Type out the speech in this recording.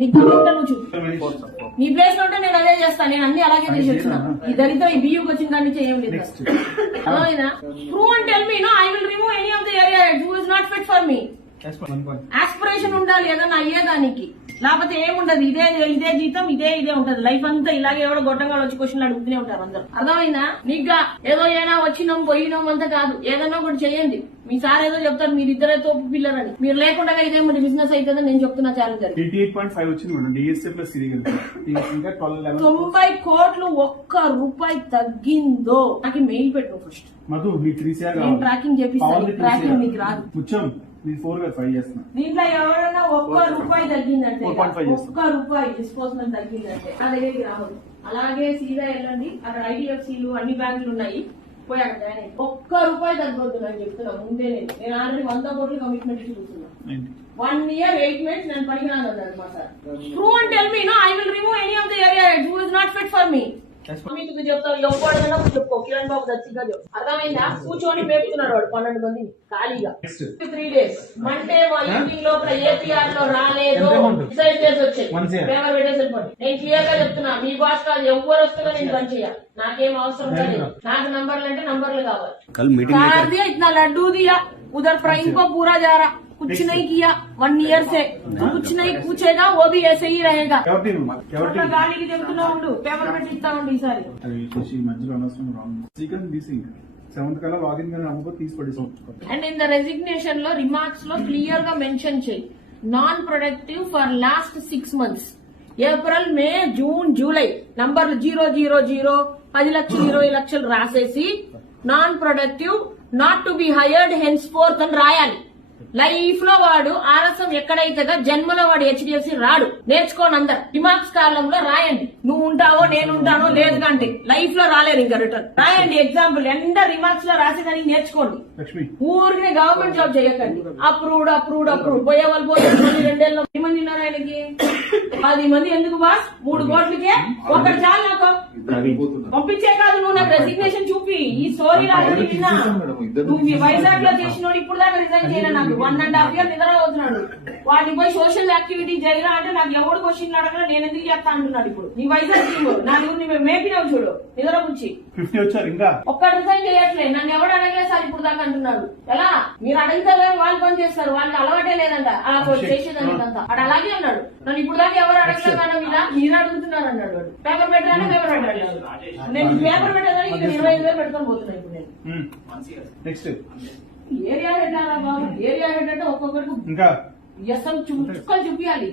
నీ ప్లేస్ లో ఉంటే నేను అదే చేస్తాను. నేను అన్ని అలాగే చేసి వచ్చిన ఈ దళిత ఈ బియ్యూకి వచ్చిన దాని నుంచి ఏం లేదు. అర్థమైనా? Prove and tell me, I will remove any of the area who is not fit for me. Aspiration ఉండాలి ఏదన్నా అయ్యేదానికి, లేకపోతే ఏముండదు. ఇదే జీతం ఇదే ఉంటది లైఫ్ అంతా. ఇలాగే ఎవడో గొట్టంగా వచ్చి క్వశ్చన్లు అడుగుతూనే ఉంటారు అందరు. అర్థమైందా? నీగా ఏదో అయినా వచ్చినాం పోయినాం అంతా కాదు, ఏదన్నా ఒకటి చేయండి. మీ సార్ ఏదో చెప్తారు మీరిద్దరే తోపు పిల్లరని, మీరు లేకుండా ఇదే మరి బిజినెస్ అవుతుందని నేను చెప్తున్నా. ఛాలెంజ్ 90 కోట్లు ఒక్క రూపాయి తగ్గిందో నాకు మెయిల్ పెట్టు ఫస్ట్. ట్రాకింగ్ చేపిస్తాను. ట్రాకింగ్ మీకు రాదు. దీంట్లో ఎవరైనా ఒక్క రూపాయి తగ్గిందంటే, ఒక్క రూపాయి డిస్పోజల్ తగ్గిందంటే నా దగ్గరికి రావద్దు. అలాగే సీదా వెళ్ళండి, అక్కడ IDFCలు అన్ని బ్యాంకులు ఉన్నాయి, పోయి అక్కడ జాయిన్ అయ్యి ఒక్క రూపాయి తగ్గొద్దు అని చెప్తున్నా. ముందే నేను ఆల్రెడీ 100 కోట్లు కమిట్మెంట్ ఇచ్చి చూస్తున్నా. 1 year 8 months నేను పనికిరాను అన్నాడు మా sir. Prove and tell me, I will remove any of the area who is not fit for me. మీకు చెప్తాను, ఎవడైనా చెప్పుకో. కిరణ్ బాబు దచ్చిగా చెప్పు. అర్థమైందా? కూర్చొని మేపుతున్నాడు వాడు 12 మందిని ఖాళీగా 3 days. మండే వాళ్ళ ఇంటింగ్ లోపల APR లో రాలేదు, డిసైడ్ చేసి వచ్చాయి. పేపర్ పెట్టేసి వెళ్ళిపోండి. నేను క్లియర్ గా చెప్తున్నా, మీ బాస్ కాదు ఎవరు వస్తుందో నేను పని చేయాలి. నాకేం అవసరం లేదు. నాకు నంబర్లు అంటే నంబర్లు కావాలి. ఇట్లా లడ్డూ దియా उधर फ्राइंग को पूरा जा रहा, कुछ नहीं किया 1 year से, कुछ नहीं पूछेगा, वो भी ऐसे ही रहेगा. गाड़ी की చెప్తున్నా ఉండు, పేపర్ పెట్టి ఇస్తా ఉండు ఈసారి. అండ్ ఇన్ ద రెసిగ్నేషన్ లో రిమార్క్స్ లో క్లియర్ గా మెన్షన్ చేయి, non productive for last 6 months. April May June July నంబర్లు 000 10 లక్షలు 20 లక్షలు రాసేసి non productive not to be hired hence fourth అని రాయాలి. లైఫ్ లో వాడు ఆర్ఎస్ఎం ఎక్కడైతే జన్మలో వాడు HDFC రాడు. నేర్చుకోండి అందరు. రిమార్క్స్ కాలంలో రాయండి, నువ్వు ఉంటావో నేను ఉంటానో లేదు కంటే లైఫ్ లో రాలేరు ఇంకా రిటర్న్. రాయండి ఎగ్జాంపుల్ ఎంత రిమార్క్స్ లో రాసేదానికి నేర్చుకోండి. ఊరికి గవర్నమెంట్ జాబ్ చేయకండి. అప్రూవ్డ్ అప్రూవ్డ్ అప్రూవ్డ్ పోయే వాళ్ళు పోతే 2 మంది ఉన్నారు ఆయనకి. 10 మంది ఎందుకు బాస్? 3 కోట్లకే ఒకటి చాలు నాకు. పంపించే కాదు, నువ్వు నాకు రెసిగ్నేషన్ చూపి. ఈ స్టోరీ రాజు విన్నా. నువ్వు వైజాగ్ లో చేసిన ఇప్పుడు దాకా రిజైన్ చేయలే. నాకు 1.5 years నిద్ర అవుతున్నాడు. వాటిని పోయి సోషల్ యాక్టివిటీ చేయరా అంటే నాకు ఎవడు క్వశ్చన్ అడగరా, నేను ఎందుకు చేస్తా అంటున్నాడు. ఇప్పుడు నీ వైజాగ్ టీమ్ నలుగురిని మేపినావు చూడు, నిద్ర కూర్చి ఒక్క రిజైన్ చేయట్లేదు. నన్ను ఎవడు అడగలేదు సార్ ఇప్పుడు దాకా అంటున్నాడు. ఎలా మీరు అడిగితే వాళ్ళు పని చేస్తారు, వాళ్ళకి అలవాటే లేదంట అలా చేసేదానికంతా. వాడు అలాగే అన్నాడు. నన్ను ఇప్పుడు దాకా ఎవరు అడగలేదు మేడం, ఇలా మీరు అడుగుతున్నారు అన్నాడు. వాడు పేపర్ పెట్టాలని పేపర్ పెట్టాడు. నేను పేపర్ పెట్టేదానికి 25,000 పెట్టుకొని పోతున్నాను ఇప్పుడు నేను. ఏరియా హెడ్ అలా బాబు, ఏరియా హెడ్ అంటే ఒక్కొక్కరికి చుక్కలు చూపించాలి.